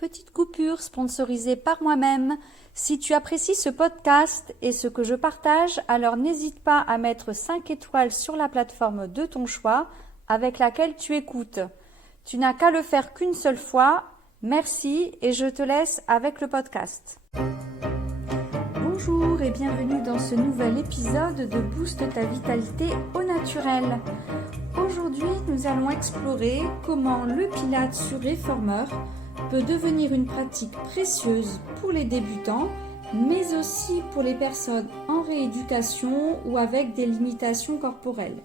petite coupure sponsorisée par moi-même. Si tu apprécies ce podcast et ce que je partage, alors n'hésite pas à mettre 5 étoiles sur la plateforme de ton choix avec laquelle tu écoutes. Tu n'as qu'à le faire qu'une seule fois. Merci et je te laisse avec le podcast. Bonjour et bienvenue dans ce nouvel épisode de Booste ta vitalité au naturel. Aujourd'hui, nous allons explorer comment le Pilates sur réformeur peut devenir une pratique précieuse pour les débutants, mais aussi pour les personnes en rééducation ou avec des limitations corporelles.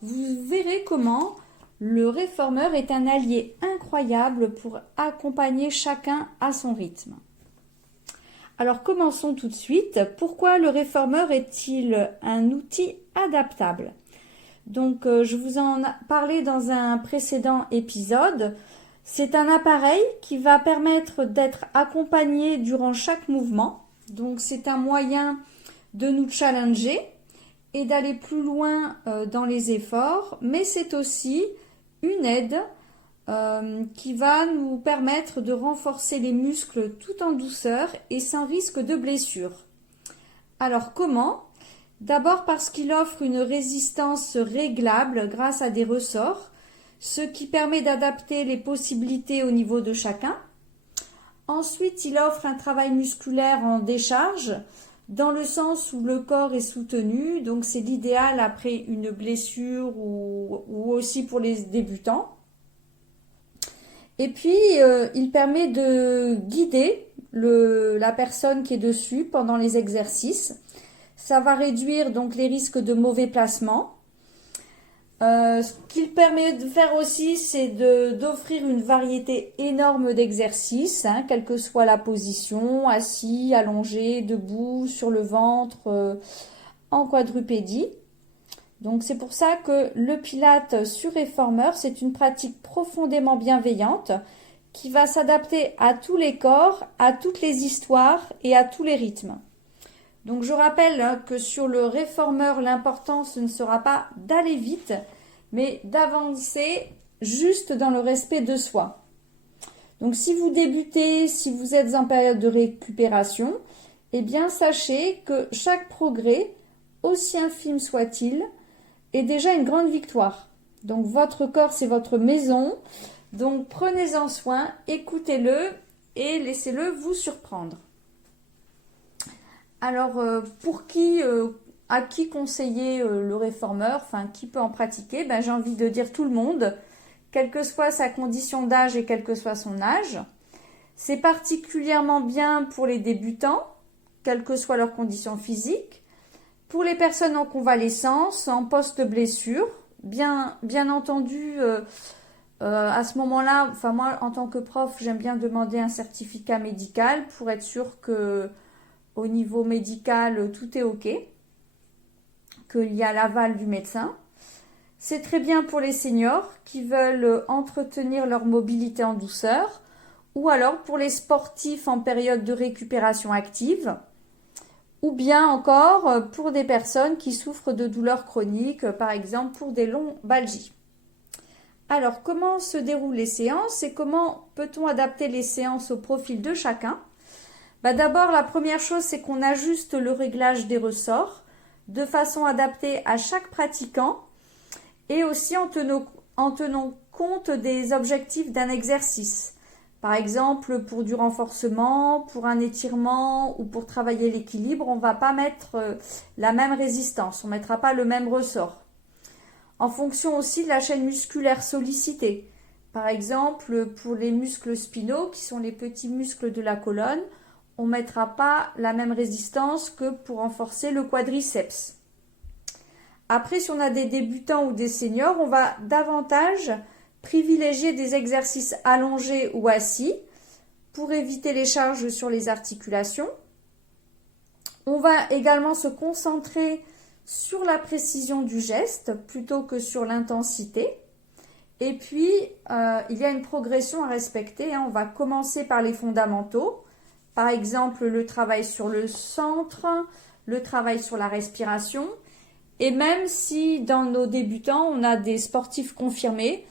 Vous verrez comment le réformeur est un allié incroyable pour accompagner chacun à son rythme. Alors commençons tout de suite. Pourquoi le réformeur est-il un outil adaptable ? Donc je vous en parlais dans un précédent épisode. C'est un appareil qui va permettre d'être accompagné durant chaque mouvement. Donc c'est un moyen de nous challenger et d'aller plus loin dans les efforts, mais c'est aussi une aide qui va nous permettre de renforcer les muscles tout en douceur et sans risque de blessure. Alors comment ? D'abord parce qu'il offre une résistance réglable grâce à des ressorts, ce qui permet d'adapter les possibilités au niveau de chacun. Ensuite, il offre un travail musculaire en décharge, dans le sens où le corps est soutenu, donc c'est l'idéal après une blessure ou aussi pour les débutants. Et puis, il permet de guider la personne qui est dessus pendant les exercices. Ça va réduire donc les risques de mauvais placement. Ce qu'il permet de faire aussi, c'est d'offrir une variété énorme d'exercices, quelle que soit la position, assis, allongé, debout, sur le ventre, en quadrupédie. Donc c'est pour ça que le Pilates sur réformeur, c'est une pratique profondément bienveillante qui va s'adapter à tous les corps, à toutes les histoires et à tous les rythmes. Donc je rappelle que sur le réformeur, l'important ce ne sera pas d'aller vite, mais d'avancer juste dans le respect de soi. Donc si vous débutez, si vous êtes en période de récupération, eh bien sachez que chaque progrès, aussi infime soit-il, est déjà une grande victoire. Donc votre corps c'est votre maison, donc prenez-en soin, écoutez-le et laissez-le vous surprendre. Alors, à qui conseiller le réformeur, enfin, qui peut en pratiquer ? J'ai envie de dire tout le monde, quelle que soit sa condition d'âge et quel que soit son âge. C'est particulièrement bien pour les débutants, quelle que soit leur condition physique. Pour les personnes en convalescence, en post-blessure, bien entendu, à ce moment-là, enfin moi, en tant que prof, j'aime bien demander un certificat médical pour être sûr que au niveau médical, tout est OK, qu'il y a l'aval du médecin. C'est très bien pour les seniors qui veulent entretenir leur mobilité en douceur ou alors pour les sportifs en période de récupération active ou bien encore pour des personnes qui souffrent de douleurs chroniques, par exemple pour des lombalgies. Alors, comment se déroulent les séances et comment peut-on adapter les séances au profil de chacun ? D'abord, la première chose, c'est qu'on ajuste le réglage des ressorts de façon adaptée à chaque pratiquant et aussi en tenant compte des objectifs d'un exercice. Par exemple, pour du renforcement, pour un étirement ou pour travailler l'équilibre, on ne va pas mettre la même résistance, on ne mettra pas le même ressort. En fonction aussi de la chaîne musculaire sollicitée. Par exemple, pour les muscles spinaux, qui sont les petits muscles de la colonne, on ne mettra pas la même résistance que pour renforcer le quadriceps. Après, si on a des débutants ou des seniors, on va davantage privilégier des exercices allongés ou assis pour éviter les charges sur les articulations. On va également se concentrer sur la précision du geste plutôt que sur l'intensité. Et puis, il y a une progression à respecter. On va commencer par les fondamentaux. Par exemple, le travail sur le centre, le travail sur la respiration. Et même si dans nos débutants, on a des sportifs confirmés,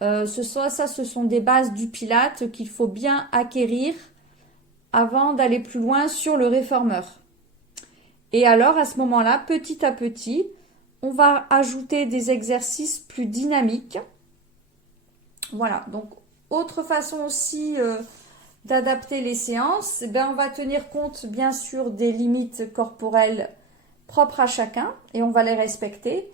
Ce sont des bases du Pilate qu'il faut bien acquérir avant d'aller plus loin sur le réformeur. Et alors, à ce moment-là, petit à petit, on va ajouter des exercices plus dynamiques. Voilà, donc autre façon aussi d'adapter les séances, on va tenir compte bien sûr des limites corporelles propres à chacun et on va les respecter.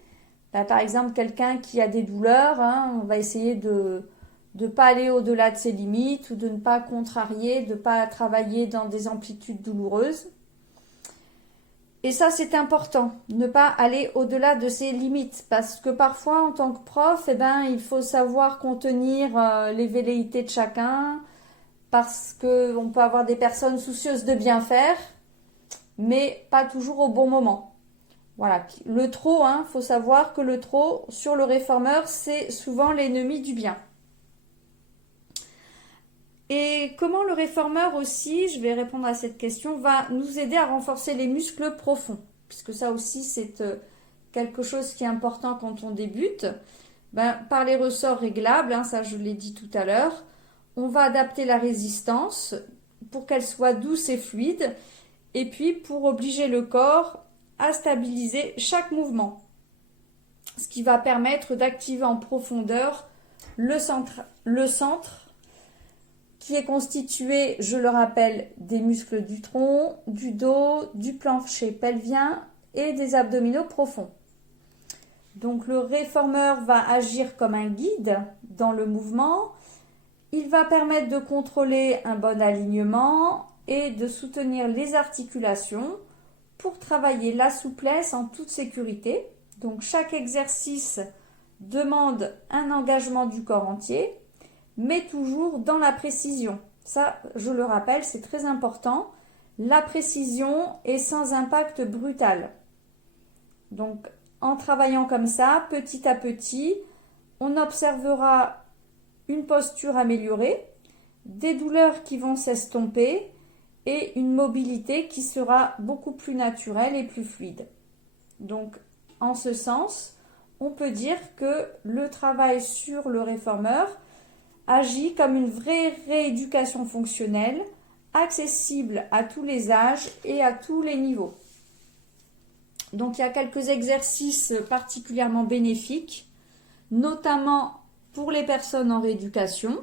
Par exemple, quelqu'un qui a des douleurs, on va essayer de ne pas aller au-delà de ses limites ou de ne pas contrarier, de ne pas travailler dans des amplitudes douloureuses. Et ça, c'est important, ne pas aller au-delà de ses limites, parce que parfois, en tant que prof, il faut savoir contenir les velléités de chacun, parce qu'on peut avoir des personnes soucieuses de bien faire, mais pas toujours au bon moment. Voilà, le trop, faut savoir que le trop, sur le réformeur, c'est souvent l'ennemi du bien. Et comment le réformeur aussi, je vais répondre à cette question, va nous aider à renforcer les muscles profonds, puisque ça aussi c'est quelque chose qui est important quand on débute. Par les ressorts réglables, ça je l'ai dit tout à l'heure, on va adapter la résistance pour qu'elle soit douce et fluide, et puis pour obliger le corps à stabiliser chaque mouvement, ce qui va permettre d'activer en profondeur le centre qui est constitué, je le rappelle, des muscles du tronc, du dos, du plancher pelvien et des abdominaux profonds. Donc le réformeur va agir comme un guide dans le mouvement. Il va permettre de contrôler un bon alignement et de soutenir les articulations pour travailler la souplesse en toute sécurité. Donc chaque exercice demande un engagement du corps entier, mais toujours dans la précision. Ça, je le rappelle, c'est très important. La précision est sans impact brutal. Donc, en travaillant comme ça, petit à petit, on observera une posture améliorée, des douleurs qui vont s'estomper et une mobilité qui sera beaucoup plus naturelle et plus fluide. Donc, en ce sens, on peut dire que le travail sur le réformeur agit comme une vraie rééducation fonctionnelle, accessible à tous les âges et à tous les niveaux. Donc il y a quelques exercices particulièrement bénéfiques, notamment pour les personnes en rééducation,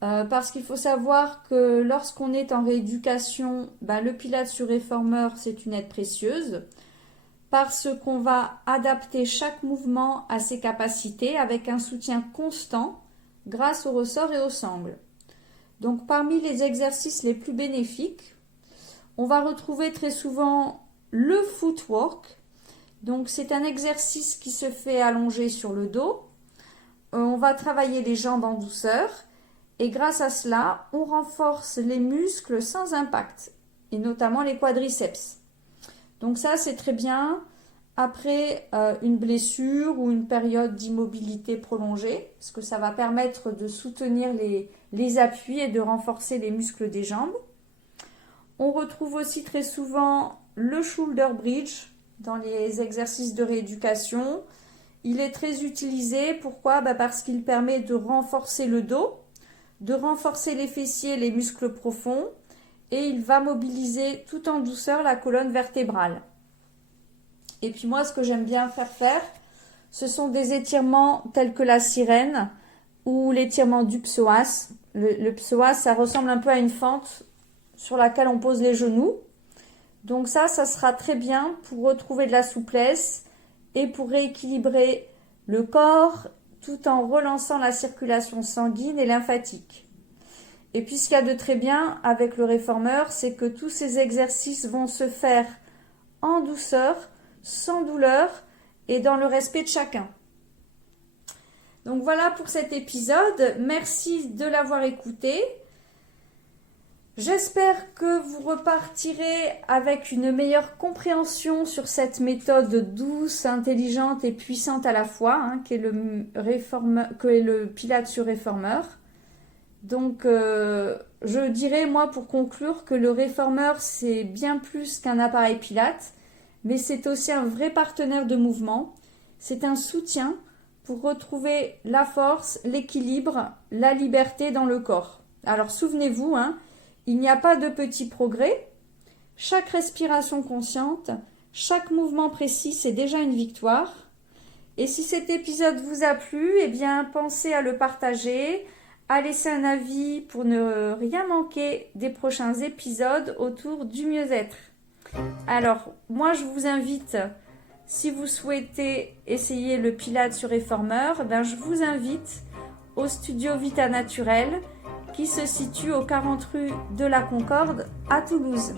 parce qu'il faut savoir que lorsqu'on est en rééducation, le Pilates sur réformeur, c'est une aide précieuse, parce qu'on va adapter chaque mouvement à ses capacités avec un soutien constant grâce au ressort et au sangle. Donc parmi les exercices les plus bénéfiques, on va retrouver très souvent le footwork. Donc c'est un exercice qui se fait allongé sur le dos. On va travailler les jambes en douceur et grâce à cela, on renforce les muscles sans impact et notamment les quadriceps. Donc ça c'est très bien après une blessure ou une période d'immobilité prolongée, parce que ça va permettre de soutenir les appuis et de renforcer les muscles des jambes. On retrouve aussi très souvent le shoulder bridge dans les exercices de rééducation. Il est très utilisé, pourquoi ? Parce qu'il permet de renforcer le dos, de renforcer les fessiers, les muscles profonds, et il va mobiliser tout en douceur la colonne vertébrale. Et puis moi, ce que j'aime bien faire, ce sont des étirements tels que la sirène ou l'étirement du psoas. Le psoas, ça ressemble un peu à une fente sur laquelle on pose les genoux. Donc ça sera très bien pour retrouver de la souplesse et pour rééquilibrer le corps tout en relançant la circulation sanguine et lymphatique. Et puis ce qu'il y a de très bien avec le réformeur, c'est que tous ces exercices vont se faire en douceur, sans douleur et dans le respect de chacun. Donc voilà pour cet épisode. Merci de l'avoir écouté. J'espère que vous repartirez avec une meilleure compréhension sur cette méthode douce, intelligente et puissante à la fois, qu'est le Pilates sur réformeur. Donc je dirais moi pour conclure que le réformeur c'est bien plus qu'un appareil Pilates, mais c'est aussi un vrai partenaire de mouvement. C'est un soutien pour retrouver la force, l'équilibre, la liberté dans le corps. Alors souvenez-vous, il n'y a pas de petits progrès. Chaque respiration consciente, chaque mouvement précis, c'est déjà une victoire. Et si cet épisode vous a plu, eh bien pensez à le partager, à laisser un avis pour ne rien manquer des prochains épisodes autour du mieux-être. Alors, moi je vous invite, si vous souhaitez essayer le Pilates sur réformeur, je vous invite au studio Vita Naturel qui se situe au 40 rue de la Concorde à Toulouse.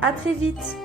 À très vite!